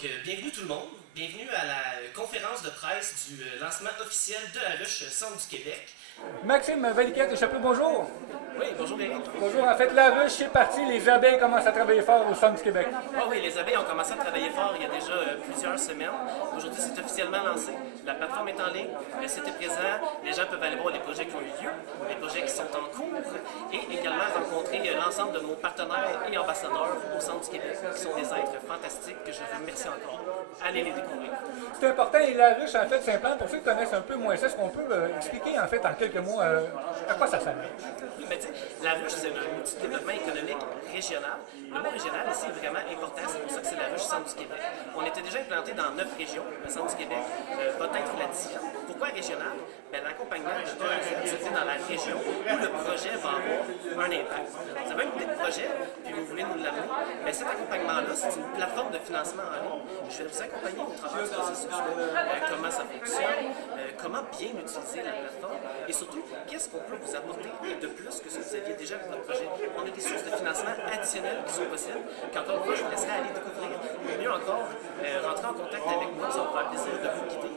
Bienvenue tout le monde, bienvenue à la conférence de presse du lancement officiel de la ruche Centre du Québec. Maxime Valiquette de Chapeau, bonjour. Oui, bonjour Eric. Bonjour, en fait la ruche c'est parti, les abeilles commencent à travailler fort au Centre du Québec. Ah oui, les abeilles ont commencé à travailler fort il y a déjà plusieurs semaines. Aujourd'hui c'est officiellement lancé, la plateforme est en ligne, le site est présent, les gens peuvent aller voir les projets qui ont eu lieu, les projets qui sont en cours et également rencontrer l'ensemble de nos partenaires et ambassadeurs au Centre du Québec qui sont des êtres fantastiques que je remercie encore. Allez les découvrir. C'est important et la ruche en fait c'est un plan pour ceux qui connaissent un peu moins ça, est-ce qu'on peut expliquer en fait en quelques mots à quoi ça sert? Mais la ruche, c'est un outil de développement économique régional. Le mot régional ici est vraiment important, c'est pour ça que c'est la ruche Centre du Québec. On était déjà implanté dans 9 régions, le Centre du Québec va être la 10e. Pourquoi régional? L'accompagnement de A à Z se fait dans la région où le projet va avoir un impact. Vous avez un idée de projet, puis vous voulez nous l'amener, cet accompagnement-là, c'est une plateforme de financement en ligne. Je vais vous accompagner au travers du processus, comment ça fonctionne, comment bien utiliser la plateforme, et surtout, qu'est-ce qu'on peut vous apporter de plus que ce que vous aviez déjà avec votre projet. On a des sources de financement additionnelles qui sont possibles, qu'encore une fois, je vous laisserai aller découvrir, ou mieux encore, rentrer en contact avec nous, ça va me faire plaisir de vous guider.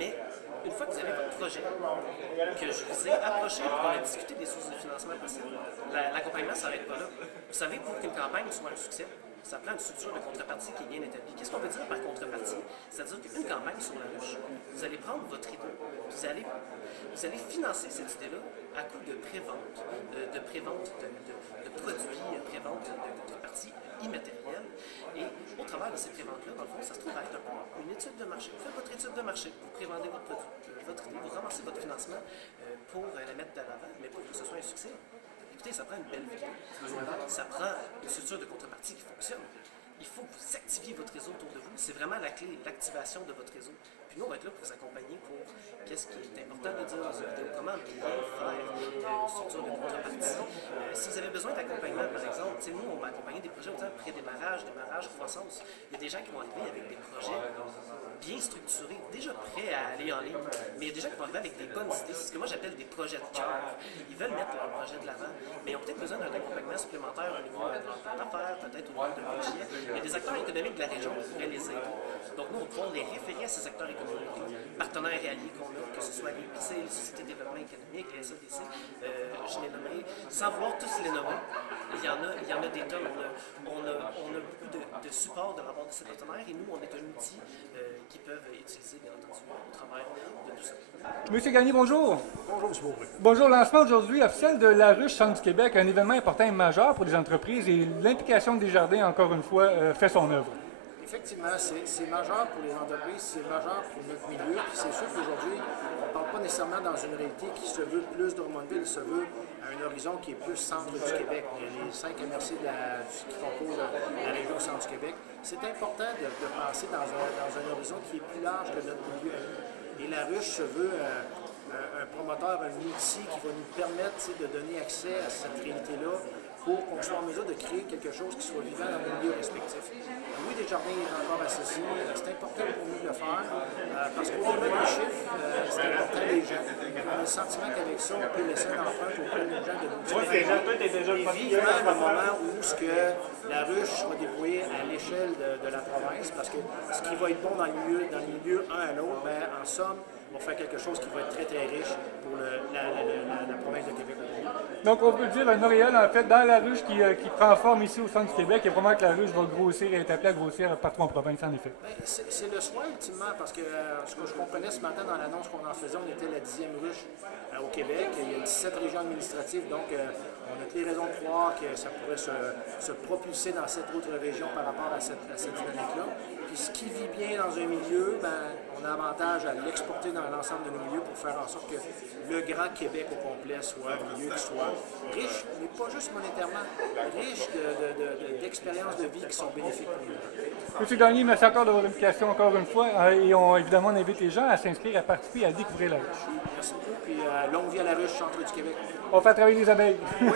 Mais une fois que vous avez votre projet, que je vous ai approché pour aller discuter des sources de financement possibles, l'accompagnement ne s'arrête pas là. Vous savez, pour qu'une campagne soit un succès, ça prend une structure de contrepartie qui est bien établie. Qu'est-ce qu'on veut dire par contrepartie? C'est-à-dire qu'une campagne sur la ruche, vous allez prendre votre idée, vous allez financer cette idée-là à coût de pré-vente, de produits, pré-vente de contrepartie immatérielle. Et au travers de ces pré-ventes-là, dans le fond, ça se trouve à être une étude de marché. Vous faites votre étude de marché, vous prévendez votre produit, votre idée, vous ramassez votre financement pour la mettre de l'avant, mais pour que ce soit un succès. Écoutez, ça prend une belle vidéo, ça prend une structure de contrepartie qui fonctionne. Il faut que vous activiez votre réseau autour de vous. C'est vraiment la clé, l'activation de votre réseau. Puis nous, on va être là pour vous accompagner pour qu'est-ce qui est important de dire dans une vidéo, comment bien faire une structure de contrepartie. Si vous avez besoin d'accompagnement, par exemple, nous, on va accompagner des projets autant pré-démarrage, démarrage, croissance. Il y a des gens qui vont arriver avec des projets bien structurés, déjà prêts à aller en ligne. Mais il y a des gens qui vont arriver avec des bonnes idées, c'est ce que moi j'appelle des projets de cœur. Ils veulent mettre leur projet de l'avant, mais ils ont peut-être besoin d'un accompagnement supplémentaire au niveau de leur plan d'affaires, peut-être au niveau d'un budget. Il y a des acteurs économiques de la région qui pourraient les aider. Donc nous, on va pouvoir les référer à ces acteurs économiques, partenaires et alliés qu'on a, que ce soit l'UPC, les sociétés de développement économique, les SADC, je les nommerai, sans vouloir tous les nommer. Il y en a des tonnes. On a beaucoup de support de la part de ces partenaires et nous, on est un outil qu'ils peuvent utiliser, bien entendu, au travers de tout ça. Monsieur Gagné, bonjour. Bonjour, M. Beaupré. Bonjour, lancement aujourd'hui officiel de la ruche Centre du Québec, un événement important et majeur pour les entreprises et l'implication des jardins, encore une fois, fait son œuvre. Effectivement, c'est majeur pour les entreprises, c'est majeur pour notre milieu. Puis c'est sûr qu'aujourd'hui, on ne parle pas nécessairement dans une réalité qui se veut plus Drummondville, il se veut à un horizon qui est plus centre du Québec. Il y a les 5 MRC qui composent la région centre du Québec. C'est important de penser dans un horizon qui est plus large que notre milieu. Et la ruche se veut un promoteur, un outil qui va nous permettre de donner accès à cette réalité-là pour qu'on soit en mesure de créer quelque chose qui soit vivant dans nos milieux respectifs. Louis Desjardins est encore associé, c'est important pour nous de le faire, parce qu'au-delà des chiffres, c'est important les gens. On a le sentiment qu'avec ça, on peut laisser un empreinte auprès des gens de nos différents et vivement le moment où la ruche sera déployée à l'échelle de la province, parce que ce qui va être bon dans le milieu un à l'autre, en somme, on va faire quelque chose qui va être très très riche pour la province de Québec. Donc on peut dire un Montréal en fait dans la ruche qui prend forme ici au Centre du Québec et vraiment que la ruche va grossir et être appelée à grossir partout en province en effet. C'est le souhait ultimement parce que ce que je comprenais ce matin dans l'annonce qu'on en faisait, on était la 10e ruche au Québec. Il y a 17 régions administratives, donc on a toutes les raisons de croire que ça pourrait se propulser dans cette autre région par rapport à cette dynamique-là. Puis ce qui vit bien dans un milieu, on a avantage à l'exporter dans l'ensemble de nos milieux pour faire en sorte que le Grand Québec au complet soit un milieu qui soit riche, mais pas juste monétairement, riche d'expériences de vie qui sont bénéfiques pour nous. Monsieur Gagné, merci encore de votre implication encore une fois et évidemment on invite les gens à s'inscrire, à participer, à découvrir la ruche. Merci beaucoup, puis longue vie à la ruche Centre du Québec. On fait travailler les abeilles. Oui,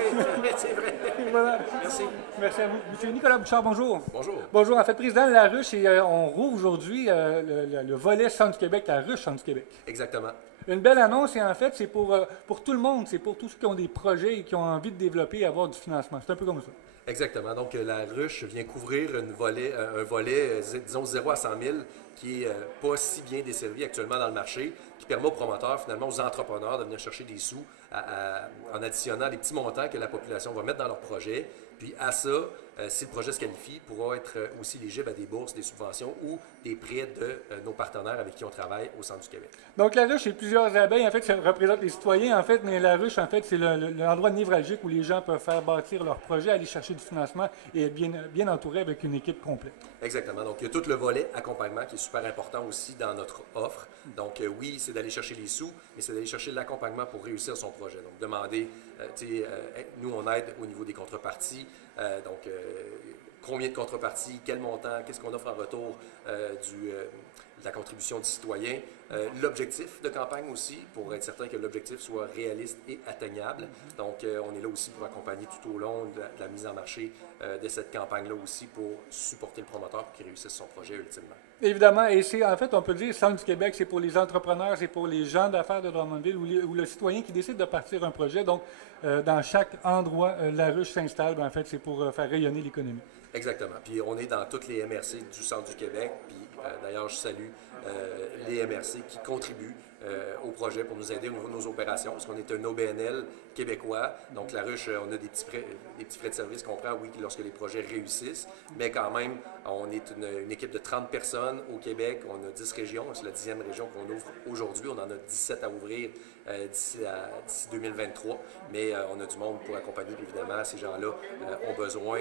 c'est vrai. Voilà. Merci. Merci à vous. Monsieur Nicolas Bouchard, bonjour. Bonjour. Bonjour, en fait, président de la ruche, et on rouvre aujourd'hui le volet Centre du Québec, la ruche Centre du Québec. Exactement. Une belle annonce et en fait, c'est pour tout le monde, c'est pour tous ceux qui ont des projets et qui ont envie de développer et avoir du financement. C'est un peu comme ça. Exactement. Donc, la ruche vient couvrir un volet, disons, 0 à 100 000, qui n'est pas si bien desservi actuellement dans le marché, qui permet aux promoteurs, finalement, aux entrepreneurs de venir chercher des sous en additionnant des petits montants que la population va mettre dans leur projet. Puis à ça, si le projet se qualifie, pourra être aussi éligible à des bourses, des subventions ou des prêts de nos partenaires avec qui on travaille au Centre du Québec. Donc la ruche, c'est plusieurs abeilles. En fait, ça représente les citoyens, en fait, mais la ruche, en fait, c'est l'endroit névralgique où les gens peuvent faire bâtir leur projet, aller chercher du financement et être bien entourés avec une équipe complète. Exactement. Donc, il y a tout le volet accompagnement qui est super important aussi dans notre offre. Donc, oui, c'est d'aller chercher les sous, mais c'est d'aller chercher l'accompagnement pour réussir son projet. Donc, demander, nous, on aide au niveau des contreparties. Combien de contreparties, quel montant, qu'est-ce qu'on offre en retour de la contribution du citoyen. L'objectif de campagne aussi, pour être certain que l'objectif soit réaliste et atteignable. Donc, on est là aussi pour accompagner tout au long de la mise en marché de cette campagne-là aussi pour supporter le promoteur pour qu'il réussisse son projet ultimement. Évidemment, et c'est, en fait, on peut dire, Centre du Québec, c'est pour les entrepreneurs, c'est pour les gens d'affaires de Drummondville ou le citoyen qui décide de partir un projet. Donc, dans chaque endroit, la ruche s'installe, en fait, c'est pour faire rayonner l'économie. Exactement. Puis on est dans toutes les MRC du Centre du Québec. Puis d'ailleurs, je salue les MRC qui contribuent au projet pour nous aider au niveau de nos opérations, parce qu'on est un OBNL québécois. Donc la ruche, on a des petits frais de service qu'on prend, oui, lorsque les projets réussissent. Mais quand même, on est une équipe de 30 personnes au Québec. On a 10 régions. C'est la 10e région qu'on ouvre aujourd'hui. On en a 17 à ouvrir d'ici 2023. Mais on a du monde pour accompagner. Puis évidemment, ces gens-là ont besoin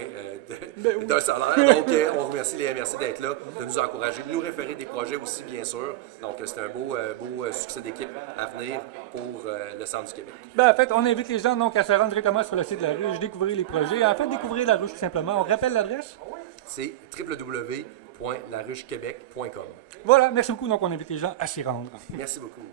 d'un salaire. Donc, on remercie les MRC d'être là, de nous encourager, de nous référer des projets aussi, bien sûr. Donc, c'est un beau succès d'équipe à venir pour le Centre du Québec. En fait, on invite les gens donc à se rendre directement sur le site de la ruche, découvrir les projets. En fait, découvrir la ruche tout simplement. On rappelle l'adresse? C'est www.laruchequebec.com. Voilà, merci beaucoup. Donc, on invite les gens à s'y rendre. Merci beaucoup.